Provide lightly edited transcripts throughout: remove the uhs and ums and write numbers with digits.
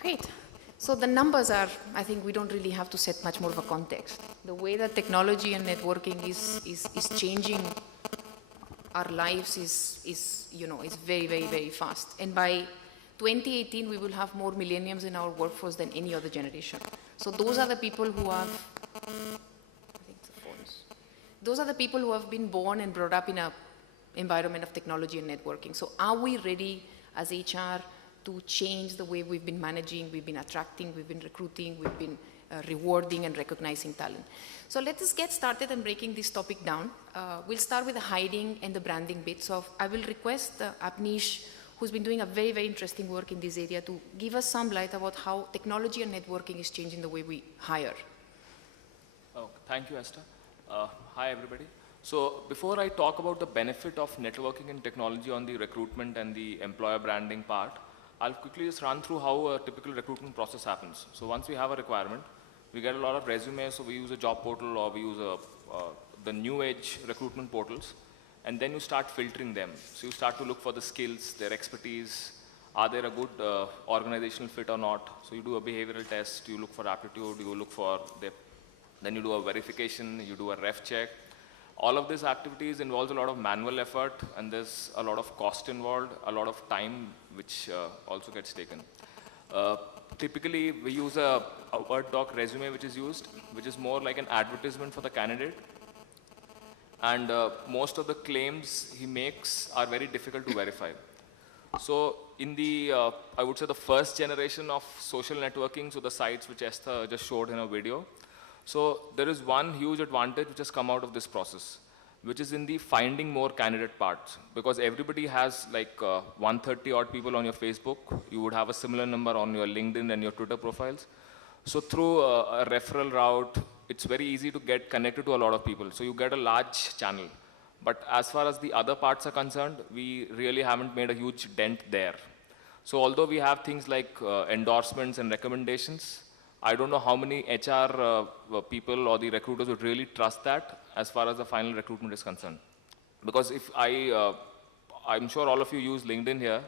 Great. So the numbers are, I think we don't really have to set much more of a context. The way that technology and networking is changing our lives is very, very, very fast. And by 2018, we will have more millennials in our workforce than any other generation. So those are the people who have, I think it's the phones. Those are the people who have been born and brought up in an environment of technology and networking. So are we ready as HR to change the way we've been managing, we've been attracting, we've been recruiting, we've been rewarding and recognizing talent? So let us get started and breaking this topic down. We'll start with the hiding and the branding bit. So I will request Apnish, who's been doing a very, very interesting work in this area, to give us some light about how technology and networking is changing the way we hire. Oh, thank you, Esther. Hi, everybody. So before I talk about the benefit of networking and technology on the recruitment and the employer branding part, I'll quickly just run through how a typical recruitment process happens. So once we have a requirement, we get a lot of resumes, so we use a job portal or we use the new age recruitment portals, and then you start filtering them. So you start to look for the skills, their expertise, are they a good organizational fit or not? So you do a behavioral test, you look for aptitude, you look for then you do a verification, you do a ref check. All of these activities involves a lot of manual effort, and there's a lot of cost involved, a lot of time which also gets taken. Typically, we use a Word doc resume which is used, which is more like an advertisement for the candidate. And most of the claims he makes are very difficult to verify. So in the, I would say the first generation of social networking, so the sites which Esther just showed in her video, so there is one huge advantage which has come out of this process, which is in the finding more candidate part. Because everybody has like 130 odd people on your Facebook. You would have a similar number on your LinkedIn and your Twitter profiles. So through a referral route, it's very easy to get connected to a lot of people. So you get a large channel. But as far as the other parts are concerned, we really haven't made a huge dent there. So although we have things like endorsements and recommendations, I don't know how many HR people or the recruiters would really trust that as far as the final recruitment is concerned. Because if I'm sure all of you use LinkedIn here,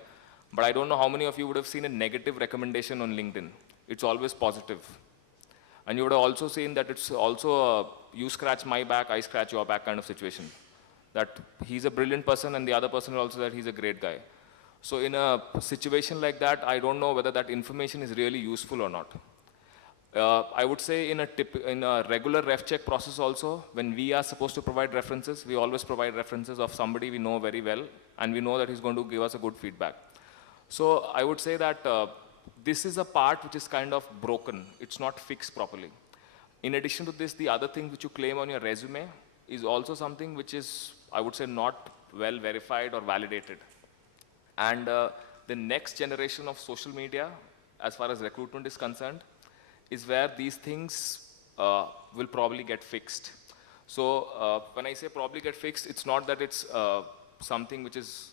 but I don't know how many of you would have seen a negative recommendation on LinkedIn. It's always positive. And you would have also seen that it's also a you scratch my back, I scratch your back kind of situation. That he's a brilliant person and the other person also that he's a great guy. So in a situation like that, I don't know whether that information is really useful or not. I would say in a regular ref check process also, when we are supposed to provide references, we always provide references of somebody we know very well, and we know that he's going to give us a good feedback. So I would say that this is a part which is kind of broken. It's not fixed properly. In addition to this, the other thing which you claim on your resume is also something which is, I would say, not well verified or validated. And the next generation of social media, as far as recruitment is concerned, is where these things will probably get fixed. So when I say probably get fixed, it's not that it's something which is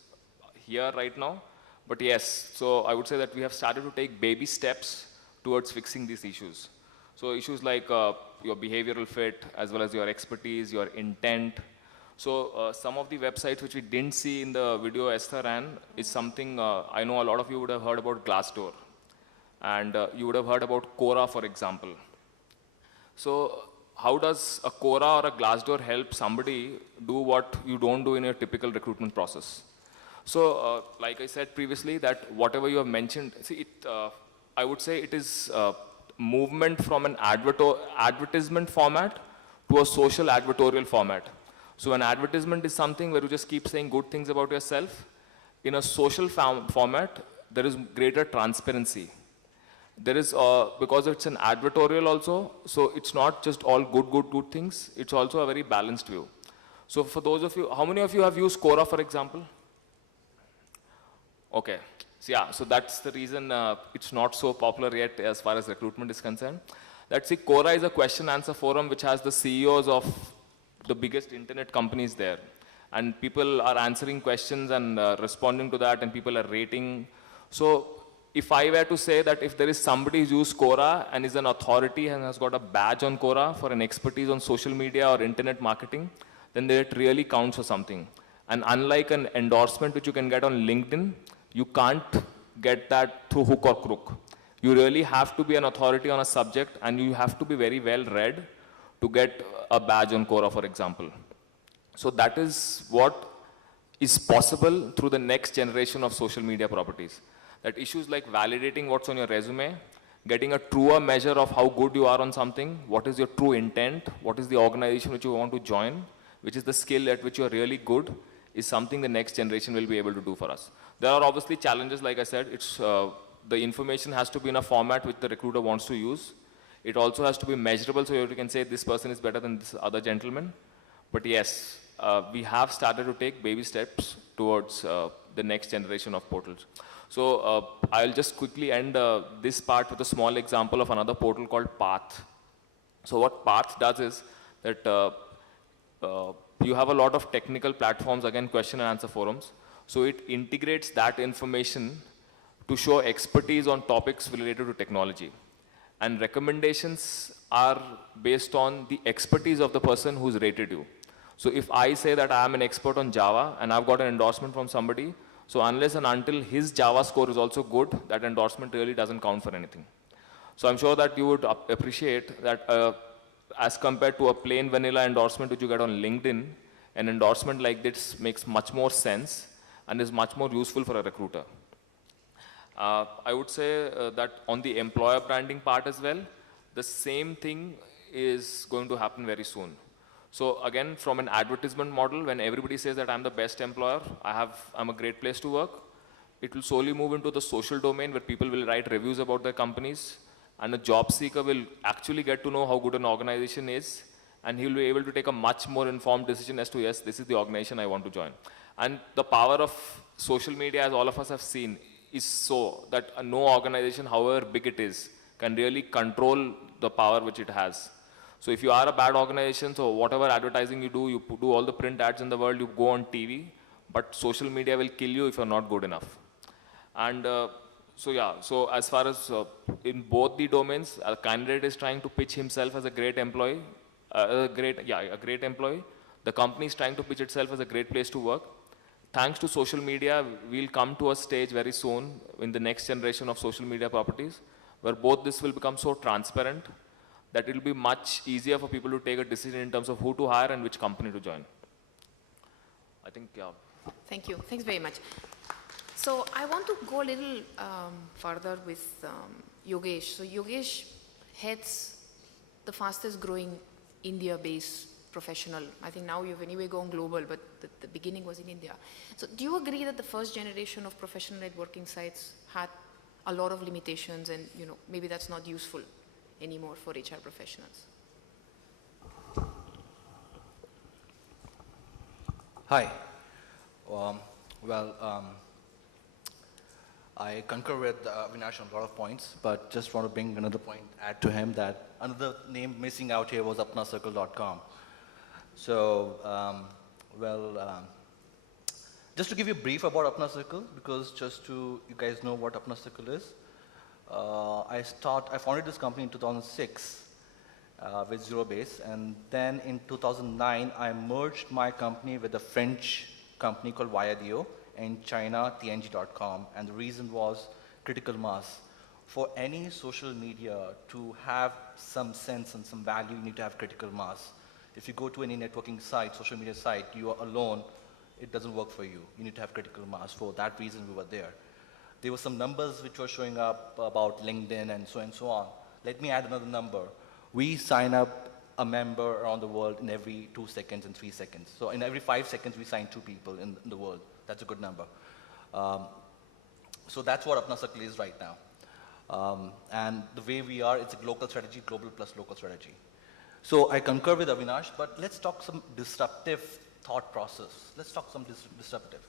here right now, but yes, so I would say that we have started to take baby steps towards fixing these issues. So issues like your behavioral fit, as well as your expertise, your intent. So some of the websites which we didn't see in the video Esther ran is something, I know a lot of you would have heard about Glassdoor. And you would have heard about Quora, for example. So how does a Quora or a Glassdoor help somebody do what you don't do in your typical recruitment process? So like I said previously, that whatever you have mentioned, see, I would say it is movement from an advertisement format to a social advertorial format. So an advertisement is something where you just keep saying good things about yourself. In a social format, there is greater transparency. There is, because it's an advertorial also, so it's not just all good things, it's also a very balanced view. So for those of you, how many of you have used Quora, for example? Okay, so yeah, so that's the reason it's not so popular yet as far as recruitment is concerned. Let's see, Quora is a question answer forum which has the CEOs of the biggest internet companies there. And people are answering questions and responding to that, and people are rating. So if I were to say that if there is somebody who's used Quora and is an authority and has got a badge on Quora for an expertise on social media or internet marketing, then it really counts for something. And unlike an endorsement which you can get on LinkedIn, you can't get that through hook or crook. You really have to be an authority on a subject, and you have to be very well read to get a badge on Quora, for example. So that is what is possible through the next generation of social media properties. That issues like validating what's on your resume, getting a truer measure of how good you are on something, what is your true intent, what is the organization which you want to join, which is the skill at which you are really good, is something the next generation will be able to do for us. There are obviously challenges, like I said, the information has to be in a format which the recruiter wants to use. It also has to be measurable, so you can say this person is better than this other gentleman. But yes, we have started to take baby steps towards the next generation of portals. So I'll just quickly end this part with a small example of another portal called Path. So what Path does is that you have a lot of technical platforms, again, question and answer forums. So it integrates that information to show expertise on topics related to technology. And recommendations are based on the expertise of the person who's rated you. So if I say that I am an expert on Java and I've got an endorsement from somebody, so unless and until his Java score is also good, that endorsement really doesn't count for anything. So I'm sure that you would appreciate that as compared to a plain vanilla endorsement which you get on LinkedIn, an endorsement like this makes much more sense and is much more useful for a recruiter. I would say that on the employer branding part as well, the same thing is going to happen very soon. So again, from an advertisement model, when everybody says that I'm the best employer, I'm a great place to work, it will slowly move into the social domain where people will write reviews about their companies, and a job seeker will actually get to know how good an organization is, and he will be able to take a much more informed decision as to, yes, this is the organization I want to join. And the power of social media, as all of us have seen, is so that no organization, however big it is, can really control the power which it has. So if you are a bad organization, so whatever advertising you do all the print ads in the world, you go on TV, but social media will kill you if you're not good enough. And so as far as in both the domains, a candidate is trying to pitch himself as a great employee, a great employee. The company is trying to pitch itself as a great place to work. Thanks to social media, we'll come to a stage very soon in the next generation of social media properties where both this will become so transparent that it will be much easier for people to take a decision in terms of who to hire and which company to join. I think, yeah. Thank you. Thanks very much. So I want to go a little further with Yogesh. So Yogesh heads the fastest growing India-based professional. I think now you've anyway gone global, but the beginning was in India. So do you agree that the first generation of professional networking sites had a lot of limitations and maybe that's not useful anymore for HR professionals? Hi. I concur with Avinash on a lot of points, but just want to bring another point, add to him that another name missing out here was apnacircle.com. So, just to give you a brief about Apna Circle, because just to you guys know what Apna Circle is, I founded this company in 2006 with zero base, and then in 2009 I merged my company with a French company called Viadio in China, TNG.com, and the reason was critical mass. For any social media to have some sense and some value, you need to have critical mass. If you go to any networking site, social media site, you are alone, it doesn't work for you. You need to have critical mass. For that reason, we were there. There were some numbers which were showing up about LinkedIn and so on. Let me add another number. We sign up a member around the world in every 2 seconds and 3 seconds. So in every 5 seconds, we sign 2 people in the world. That's a good number. So that's what Apna Circle is right now. And the way we are, it's a global strategy, global plus local strategy. So I concur with Avinash, but let's talk some disruptive thought process. Let's talk some disruptive.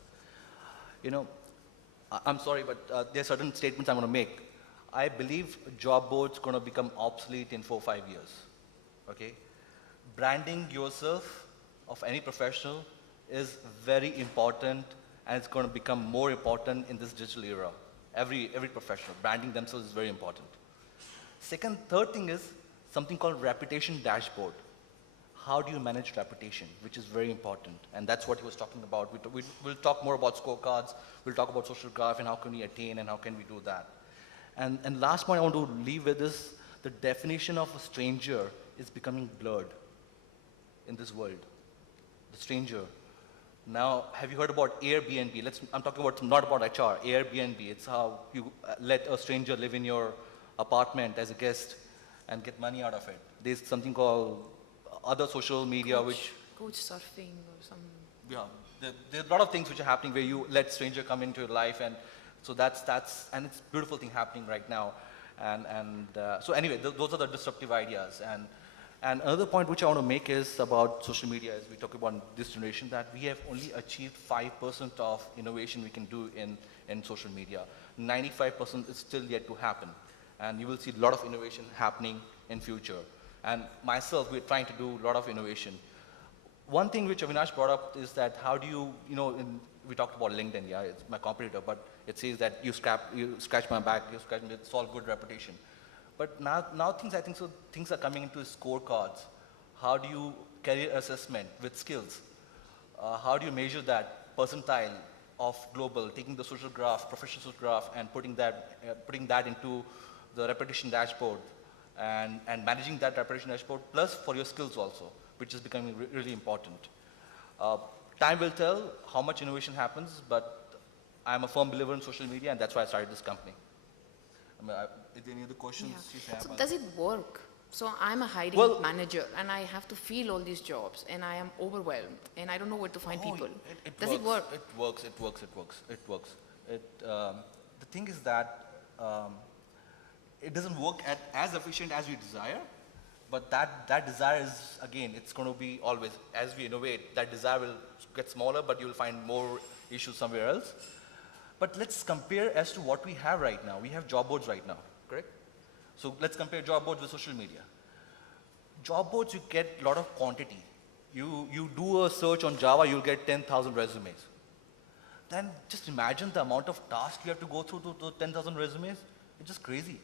I'm sorry, but there are certain statements I'm going to make. I believe job boards are going to become obsolete in 4 or 5 years. Okay? Branding yourself of any professional is very important, and it's going to become more important in this digital era. Every professional, branding themselves is very important. Third thing is something called reputation dashboard. How do you manage reputation, which is very important, and that's what he was talking about. We'll talk more about scorecards, we'll talk about social graph and how can we attain and how can we do that. And last point I want to leave with is the definition of a stranger is becoming blurred in this world. The stranger. Now, have you heard about Airbnb? I'm talking about not about HR, Airbnb. It's how you let a stranger live in your apartment as a guest and get money out of it. There's something called other social media which, Coach surfing or some. yeah, there are a lot of things which are happening where you let stranger come into your life, and so that's and it's a beautiful thing happening right now. So anyway, those are the disruptive ideas. And another point which I want to make is about social media, as we talk about this generation, that we have only achieved 5% of innovation we can do in social media. 95% is still yet to happen. And you will see a lot of innovation happening in future. And myself, we're trying to do a lot of innovation. One thing which Avinash brought up is that how do you, we talked about LinkedIn, yeah, it's my competitor, but it says that you scratch my back, it's all good reputation. But now things are coming into scorecards. How do you career assessment with skills? How do you measure that percentile of global, taking the social graph, professional social graph, and putting that into the reputation dashboard, and managing that reputation dashboard, plus for your skills also, which is becoming really important. Time will tell how much innovation happens, but I'm a firm believer in social media, and that's why I started this company. Is there any other questions you have? So does it work? So I'm a hiring manager and I have to fill all these jobs and I am overwhelmed and I don't know where to find people. Does it work? It works. The thing is that it doesn't work as efficient as we desire, but that desire is, again, it's going to be always, as we innovate, that desire will get smaller, but you'll find more issues somewhere else. But let's compare as to what we have right now. We have job boards right now, correct? So let's compare job boards with social media. Job boards, you get a lot of quantity. You do a search on Java, you'll get 10,000 resumes. Then just imagine the amount of tasks you have to go through to 10,000 resumes. It's just crazy.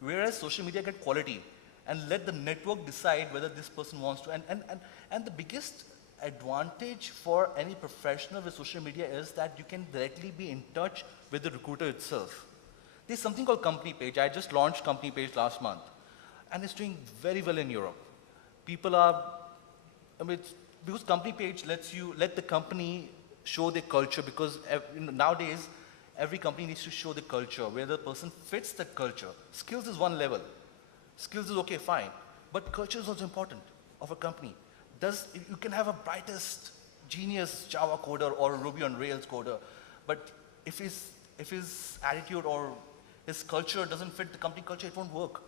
Whereas social media get quality and let the network decide whether this person wants to. And the biggest advantage for any professional with social media is that you can directly be in touch with the recruiter itself. There's something called Company Page. I just launched Company Page last month, and it's doing very well in Europe. People are, because Company Page let the company show their culture, because nowadays every company needs to show the culture where the person fits that culture. Skills is one level. Skills is okay, fine, but culture is also important of a company. You can have a brightest genius Java coder or Ruby on Rails coder, but if his attitude or his culture doesn't fit the company culture, it won't work.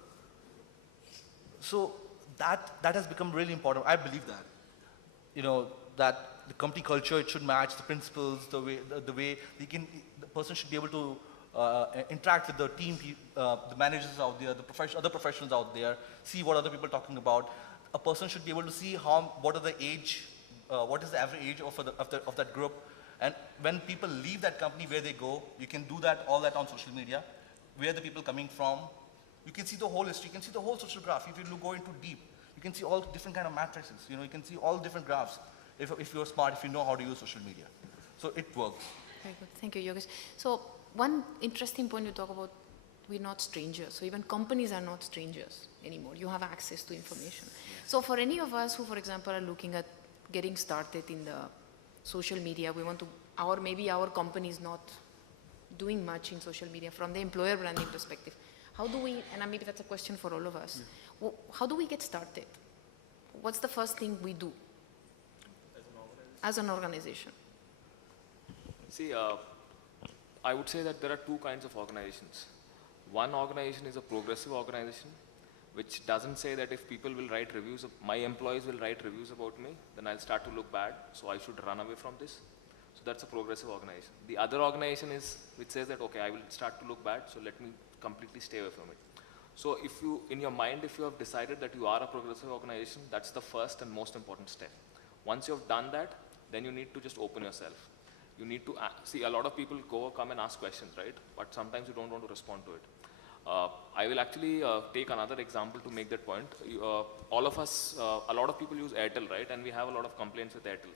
So that has become really important. I believe that, that the company culture, it should match the principles, the way the person should be able to interact with the team, the managers out there, other professionals out there, see what other people are talking about. A person should be able to see what is the average age of that group. And when people leave that company, where they go, you can do all that on social media. Where the people coming from, you can see the whole history, you can see the whole social graph. If you go into deep, you can see all different kind of matrices. You can see all different graphs. If you're smart, if you know how to use social media, so it works. Very good, thank you, Yogesh. So one interesting point you talk about, we're not strangers. So even companies are not strangers anymore. You have access to information. So for any of us who, for example, are looking at getting started in the social media, we want to, maybe our company is not doing much in social media from the employer branding perspective. How do we, and maybe that's a question for all of us, how do we get started? What's the first thing we do as an organization? See, I would say that there are two kinds of organizations. One organization is a progressive organization, which doesn't say that if people will write reviews, my employees will write reviews about me, then I'll start to look bad, so I should run away from this. So that's a progressive organization. The other organization is, which says that, okay, I will start to look bad, so let me completely stay away from it. So if you, in your mind, if you have decided that you are a progressive organization, that's the first and most important step. Once you have done that, then you need to just open yourself. You need to see, a lot of people come and ask questions, right? But sometimes you don't want to respond to it. I will actually take another example to make that point. All of us, a lot of people use Airtel, right? And we have a lot of complaints with Airtel.